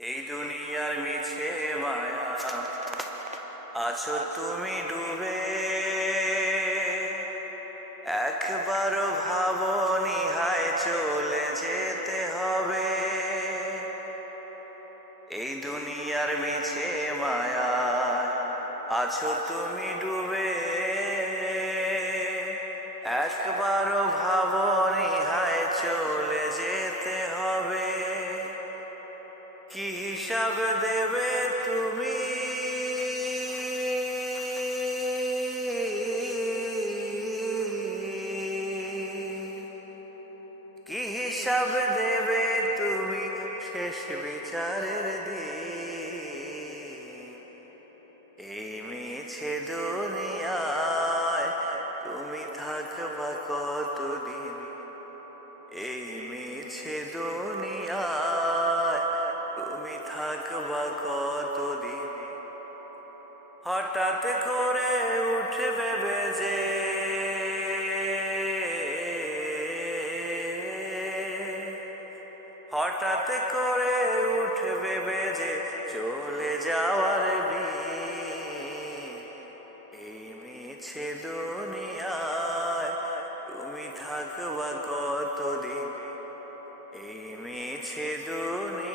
এই দুনিয়ার মিছে মায়া আছো তুমি ডুবে, একবারও ভাবনি হায় চলে যেতে হবে। এই দুনিয়ার মিছে মায়া আছো তুমি ডুবে, একবারও ভাবনি হায় চলে যেতে হবে। কি হিসাব দেবে তুমি, কি হিসাব দেবে তুমি শেষ বিচারের দিন। এই মিছে দুনিয়ায় তুমি থাকবা কতদিন, এই মিছে দুনিয়ায় তুমি থাকবা কতদিন। হঠাৎ করে উঠবে বেজে হঠাৎ করে উঠবে বেজে চলে যাওয়ার দিন। এই মিছে দুনিয়ায় তুমি থাকবা কতদিন, এই মিছে দুনিয়া।